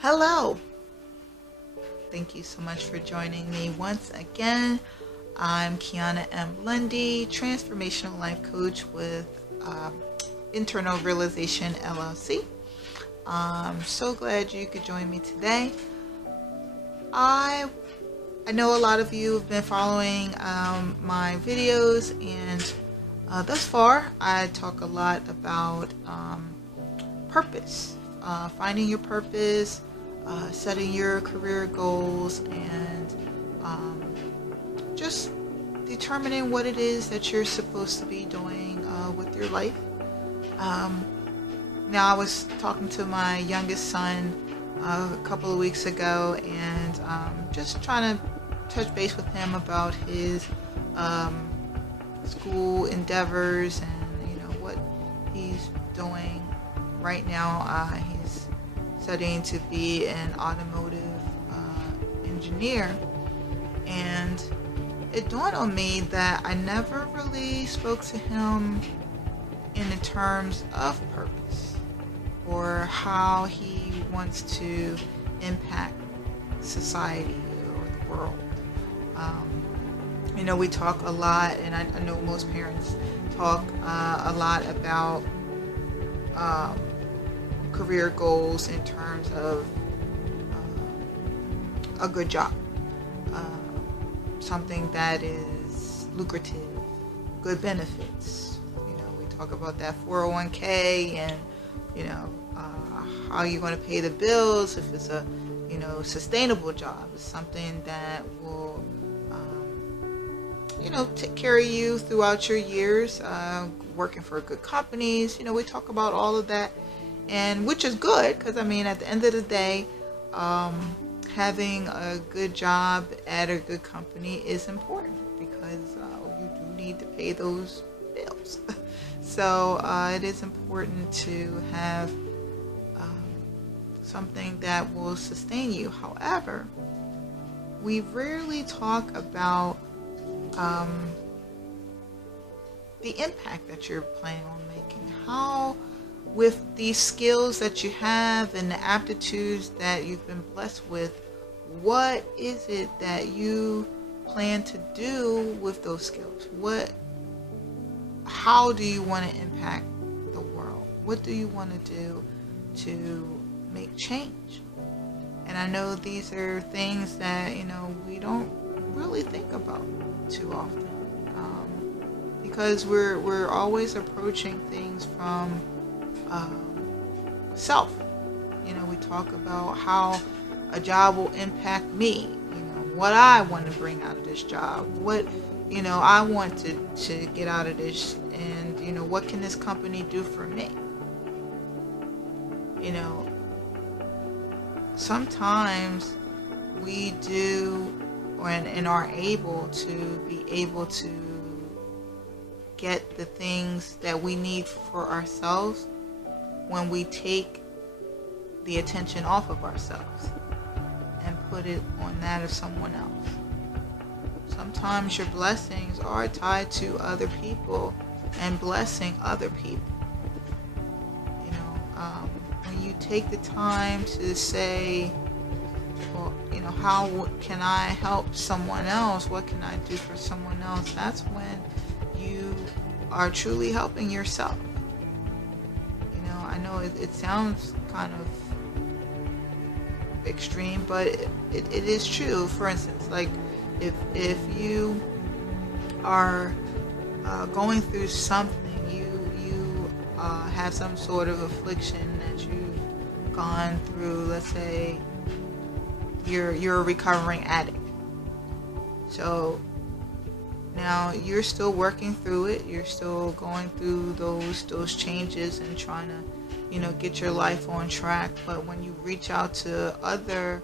Hello. Thank you so much for joining me once again. I'm Kiana M. Lundy, Transformational Life Coach with Internal Realization LLC. I'm so glad you could join me today. I know a lot of you have been following my videos, and thus far I talk a lot about purpose, finding your purpose, setting your career goals, and just determining what it is that you're supposed to be doing with your life. Now, I was talking to my youngest son a couple of weeks ago, and just trying to touch base with him about his school endeavors and what he's doing right now. He's studying to be an automotive engineer, and it dawned on me that I never really spoke to him in the terms of purpose or how he wants to impact society or the world. We talk a lot, and I know most parents talk a lot about career goals in terms of a good job, something that is lucrative, good benefits. We talk about that 401k and how you're going to pay the bills. If it's a sustainable job, it's something that will take care of you throughout your years, working for good companies. We talk about all of that, and which is good, because at the end of the day, having a good job at a good company is important, because you do need to pay those bills. So it is important to have something that will sustain you. However, we rarely talk about the impact that you're planning on making. How, with these skills that you have and the aptitudes that you've been blessed with, what is it that you plan to do with those skills? How do you want to impact the world? What do you want to do to make change? And I know these are things that we don't really think about too often, because we're always approaching things from self. We talk about how a job will impact me, what I want to bring out of this job, what I want to get out of this, and what can this company do for me. Sometimes we do and are able to get the things that we need for ourselves when we take the attention off of ourselves and put it on that of someone else. Sometimes your blessings are tied to other people and blessing other people. When you take the time to say, well, how can I help someone else? What can I do for someone else? That's when you are truly helping yourself. I know it sounds kind of extreme, but it is true. For instance, like if you are going through something, you have some sort of affliction that you've gone through. Let's say you're a recovering addict. So now you're still working through it. You're still going through those changes and trying to get your life on track. But when you reach out to other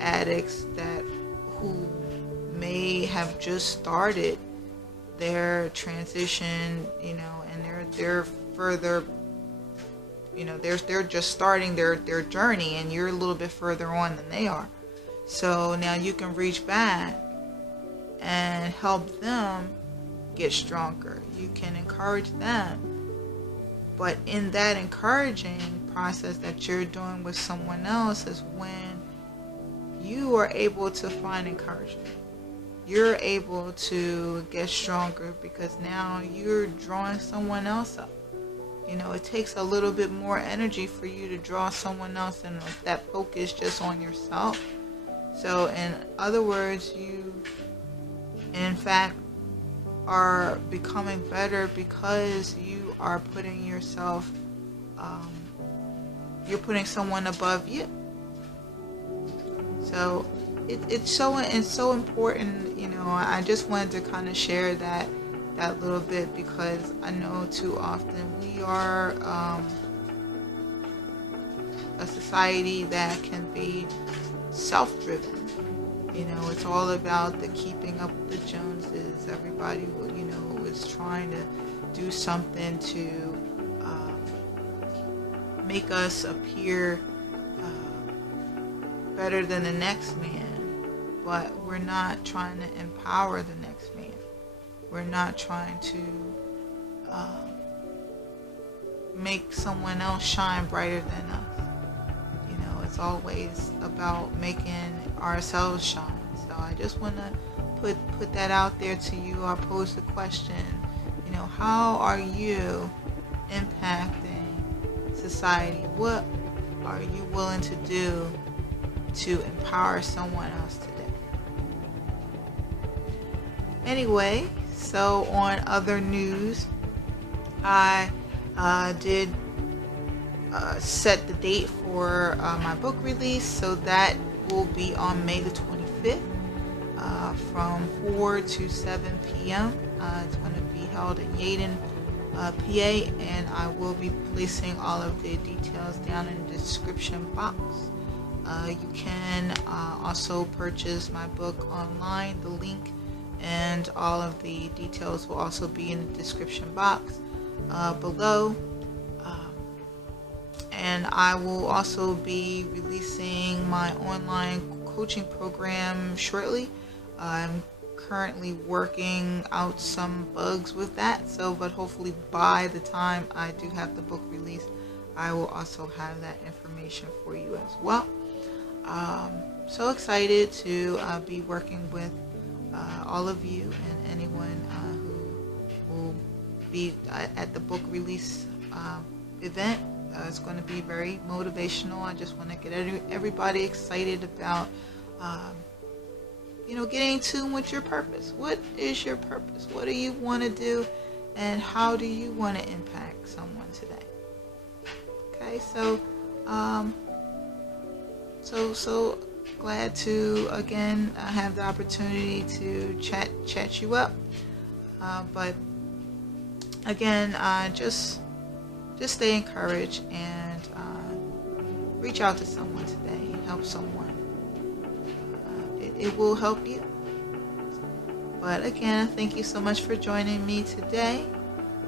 addicts who may have just started their transition, and they're further, they're just starting their journey, and you're a little bit further on than they are. So now you can reach back and help them get stronger. You can encourage them, but in that encouraging, process that you're doing with someone else is when you are able to find encouragement. You're able to get stronger because now you're drawing someone else up. You know, it takes a little bit more energy for you to draw someone else and that focus just on yourself. So in other words, you in fact are becoming better because you are putting yourself, you're putting someone above you. So it's so important, you know. I just wanted to kind of share that little bit because I know too often we are a society that can be self-driven. You know, it's all about the keeping up with the Joneses. Everybody, you know, is trying to do something to make us appear better than the next man, but we're not trying to empower the next man. We're not trying to make someone else shine brighter than us. You know, it's always about making ourselves shine. So I just want to put that out there to you. I pose the question, you know, how are you impacting society? What are you willing to do to empower someone else today? Anyway, so on other news, I did set the date for my book release, so that will be on May the 25th from 4 to 7 p.m. It's going to be held in Yeadon, PA, and I will be placing all of the details down in the description box. You can also purchase my book online. The link and all of the details will also be in the description box below. And I will also be releasing my online coaching program shortly. I'm currently working out some bugs with that, but hopefully by the time I do have the book released, I will also have that information for you as well. So excited to be working with all of you and anyone who will be at the book release event. It's going to be very motivational. I just want to get everybody excited about, you know, getting in tune with your purpose. What is your purpose? What do you want to do? And how do you want to impact someone today? Okay, so so glad to again have the opportunity to chat you up. But again, just stay encouraged and reach out to someone today. Help someone. It will help you. But again, thank you so much for joining me today.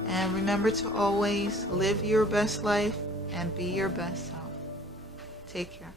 And remember to always live your best life and be your best self. Take care.